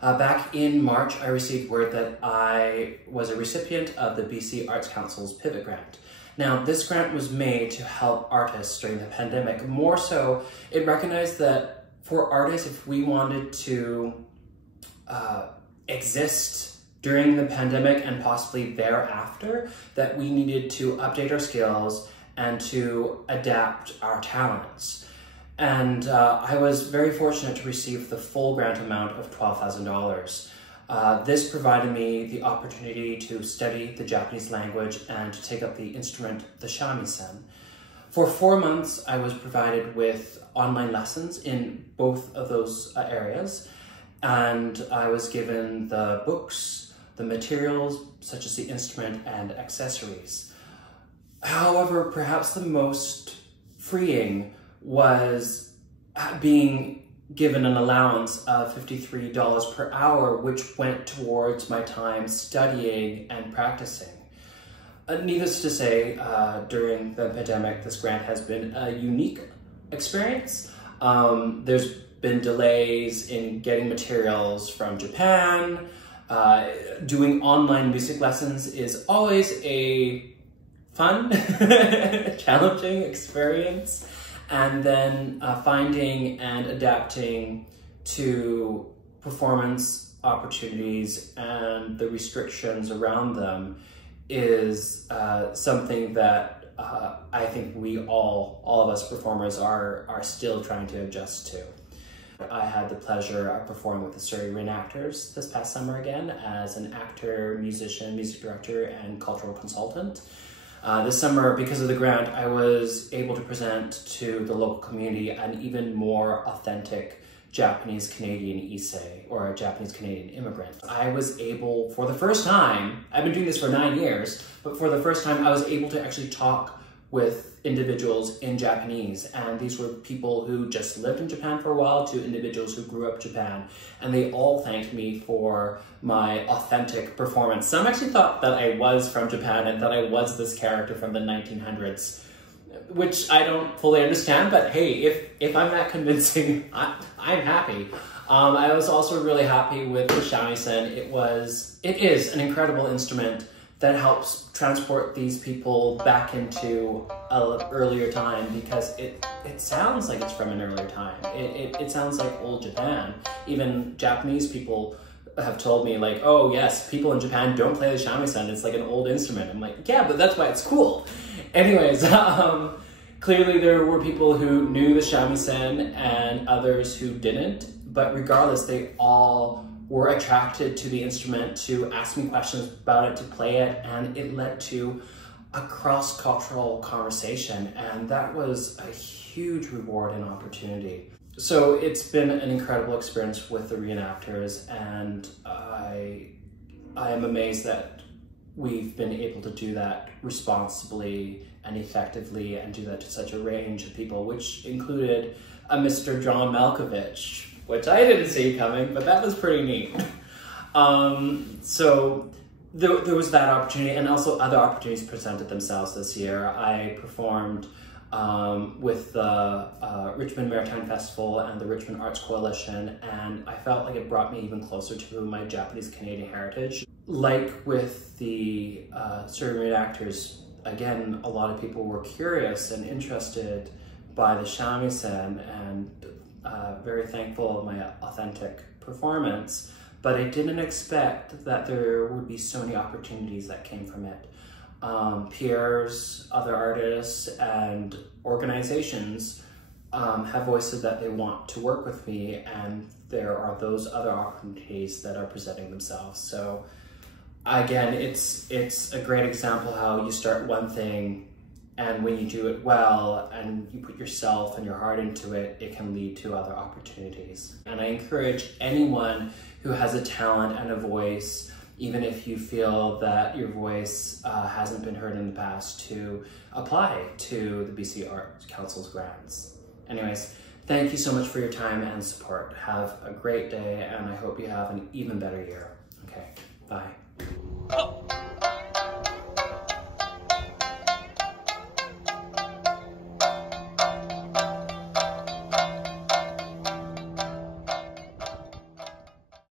Back in March, I received word that I was a recipient of the BC Arts Council's Pivot Grant. Now, this grant was made to help artists during the pandemic. More so, it recognized that for artists, if we wanted to exist during the pandemic and possibly thereafter, that we needed to update our skills and to adapt our talents. And I was very fortunate to receive the full grant amount of $12,000. This provided me the opportunity to study the Japanese language and to take up the instrument, the shamisen. For 4 months, I was provided with online lessons in both of those areas, and I was given the books, the materials, such as the instrument and accessories. However, perhaps the most freeing was being given an allowance of $53 per hour, which went towards my time studying and practicing. Needless to say, during the pandemic, this grant has been a unique experience. There's been delays in getting materials from Japan. Doing online music lessons is always a fun, challenging experience. And then finding and adapting to performance opportunities and the restrictions around them is something that I think we all of us performers are still trying to adjust to. I had the pleasure of performing with the Surrey Reenactors this past summer again as an actor, musician, music director, and cultural consultant. This summer, because of the grant, I was able to present to the local community an even more authentic Japanese-Canadian Issei, or a Japanese-Canadian immigrant. I was able, for the first time, I've been doing this for 9 years, but for the first time I was able to actually talk with individuals in Japanese, and these were people who just lived in Japan for a while to individuals who grew up in Japan, and they all thanked me for my authentic performance. Some actually thought that I was from Japan and that I was this character from the 1900s, which I don't fully understand, but hey, if I'm that convincing, I'm happy. I was also really happy with the shamisen. It is an incredible instrument that helps transport these people back into an earlier time, because it sounds like it's from an earlier time. It sounds like old Japan. Even Japanese people have told me, like, oh yes, people in Japan don't play the shamisen, it's like an old instrument. I'm like, yeah, but that's why it's cool. Anyways, clearly there were people who knew the shamisen and others who didn't, but regardless, they all were attracted to the instrument, to ask me questions about it, to play it, and it led to a cross-cultural conversation, and that was a huge reward and opportunity. So it's been an incredible experience with the reenactors, and I am amazed that we've been able to do that responsibly and effectively, and do that to such a range of people, which included a Mr. John Malkovich, which I didn't see coming, but that was pretty neat. So there was that opportunity, and also other opportunities presented themselves this year. I performed with the Richmond Maritime Festival and the Richmond Arts Coalition, and I felt like it brought me even closer to my Japanese-Canadian heritage. Like with the Surrey Reenactors, again, a lot of people were curious and interested by the shamisen, and very thankful of my authentic performance, but I didn't expect that there would be so many opportunities that came from it. Peers, other artists, and organizations have voiced that they want to work with me, and there are those other opportunities that are presenting themselves. So again, it's a great example how you start one thing, and when you do it well and you put yourself and your heart into it, it can lead to other opportunities. And I encourage anyone who has a talent and a voice, even if you feel that your voice hasn't been heard in the past, to apply to the BC Arts Council's grants. Anyways, thank you so much for your time and support. Have a great day, and I hope you have an even better year. Okay, bye.